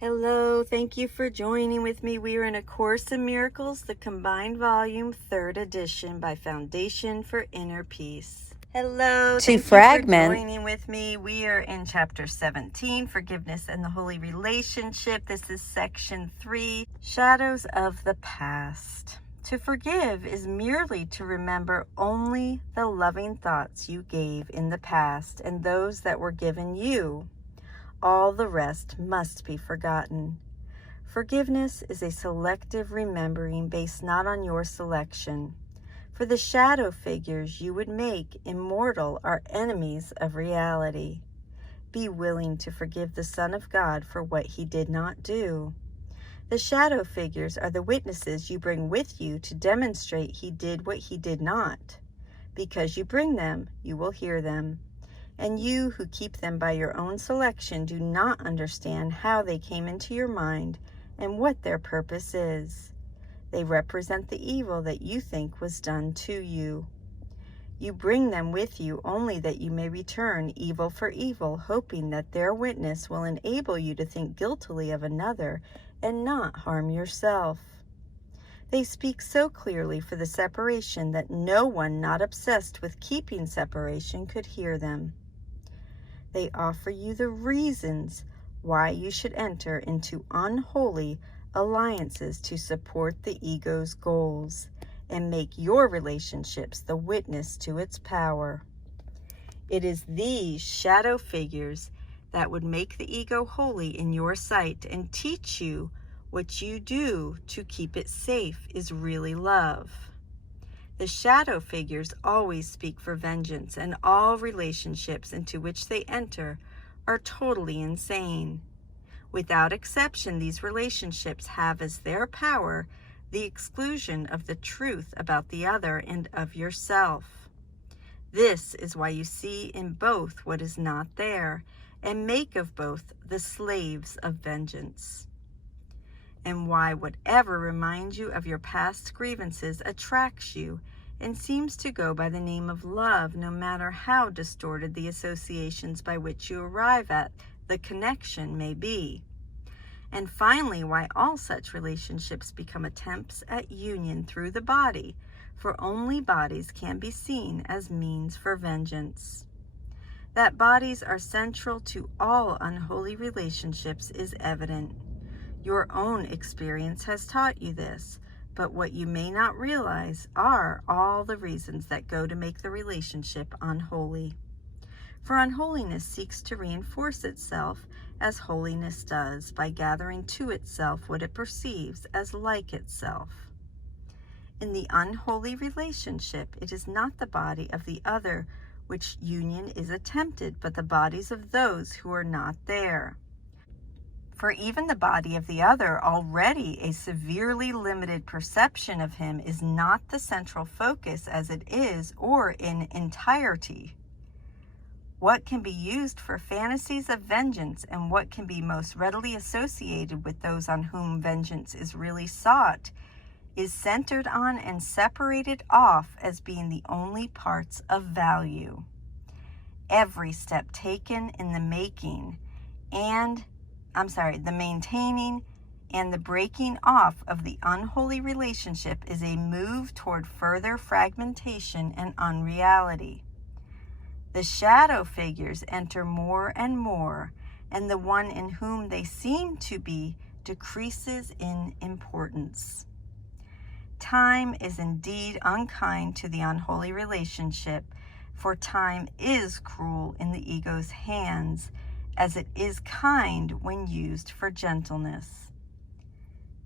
Hello, thank you for joining with me. We are in A Course in Miracles, the combined volume, 3rd edition by Foundation for Inner Peace. Hello, thank you for joining with me. We are in chapter 17, Forgiveness and the Holy Relationship. This is section 3, Shadows of the Past. To forgive is merely to remember only the loving thoughts you gave in the past and those that were given you. All the rest must be forgotten. Forgiveness is a selective remembering based not on your selection. For the shadow figures you would make immortal are enemies of reality. Be willing to forgive the Son of God for what he did not do. The shadow figures are the witnesses you bring with you to demonstrate he did what he did not. Because you bring them, you will hear them. And you who keep them by your own selection do not understand how they came into your mind and what their purpose is. They represent the evil that you think was done to you. You bring them with you only that you may return evil for evil, hoping that their witness will enable you to think guiltily of another and not harm yourself. They speak so clearly for the separation that no one not obsessed with keeping separation could hear them. They offer you the reasons why you should enter into unholy alliances to support the ego's goals and make your relationships the witness to its power. It is these shadow figures that would make the ego holy in your sight and teach you what you do to keep it safe is really love. The shadow figures always speak for vengeance, and all relationships into which they enter are totally insane. Without exception, these relationships have as their power the exclusion of the truth about the other and of yourself. This is why you see in both what is not there, and make of both the slaves of vengeance. And why whatever reminds you of your past grievances attracts you and seems to go by the name of love, no matter how distorted the associations by which you arrive at the connection may be. And finally, why all such relationships become attempts at union through the body, for only bodies can be seen as means for vengeance. That bodies are central to all unholy relationships is evident. Your own experience has taught you this, but what you may not realize are all the reasons that go to make the relationship unholy. For unholiness seeks to reinforce itself as holiness does by gathering to itself what it perceives as like itself. In the unholy relationship, it is not the body of the other which union is attempted, but the bodies of those who are not there. For even the body of the other, already a severely limited perception of him, is not the central focus as it is or in entirety. What can be used for fantasies of vengeance and what can be most readily associated with those on whom vengeance is really sought is centered on and separated off as being the only parts of value. Every step taken in the maintaining and the breaking off of the unholy relationship is a move toward further fragmentation and unreality. The shadow figures enter more and more, and the one in whom they seem to be decreases in importance. Time is indeed unkind to the unholy relationship, for time is cruel in the ego's hands, as it is kind when used for gentleness.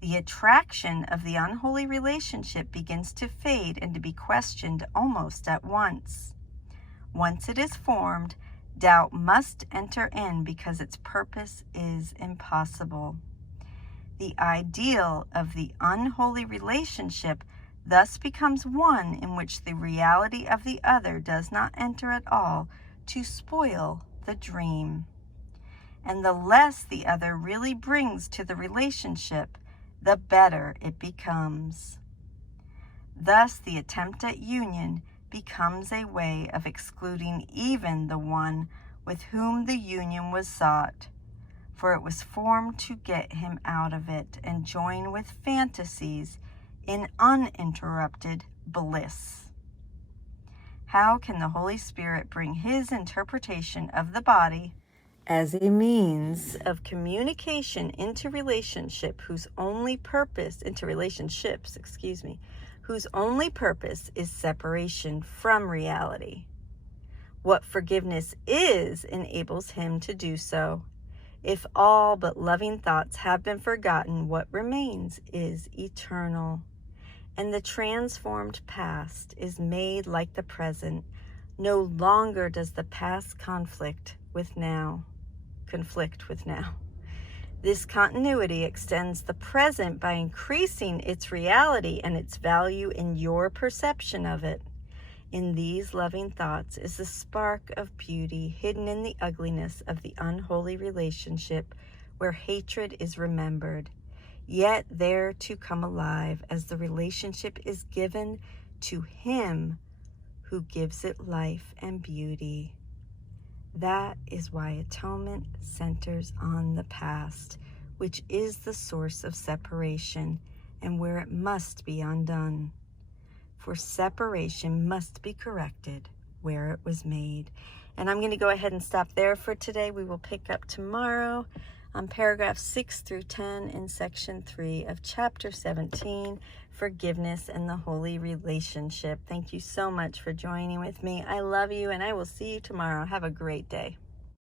The attraction of the unholy relationship begins to fade and to be questioned almost at once. Once it is formed, doubt must enter in because its purpose is impossible. The ideal of the unholy relationship thus becomes one in which the reality of the other does not enter at all to spoil the dream. And the less the other really brings to the relationship, the better it becomes. Thus, the attempt at union becomes a way of excluding even the one with whom the union was sought. for it was formed to get him out of it and join with fantasies in uninterrupted bliss. How can the Holy Spirit bring his interpretation of the body as a means of communication into relationships, whose only purpose is separation from reality? What forgiveness is enables him to do so. If all but loving thoughts have been forgotten, what remains is eternal. And the transformed past is made like the present. No longer does the past conflict with now. This continuity extends the present by increasing its reality and its value in your perception of it. In these loving thoughts is the spark of beauty hidden in the ugliness of the unholy relationship where hatred is remembered, yet there to come alive as the relationship is given to him who gives it life and beauty. That is why atonement centers on the past, which is the source of separation and where it must be undone. For separation must be corrected where it was made. And I'm going to go ahead and stop there for today. We will pick up tomorrow on paragraphs 6 through 10 in section 3 of chapter 17, Forgiveness and the Holy Relationship. Thank you so much for joining with me. I love you, and I will see you tomorrow. Have a great day.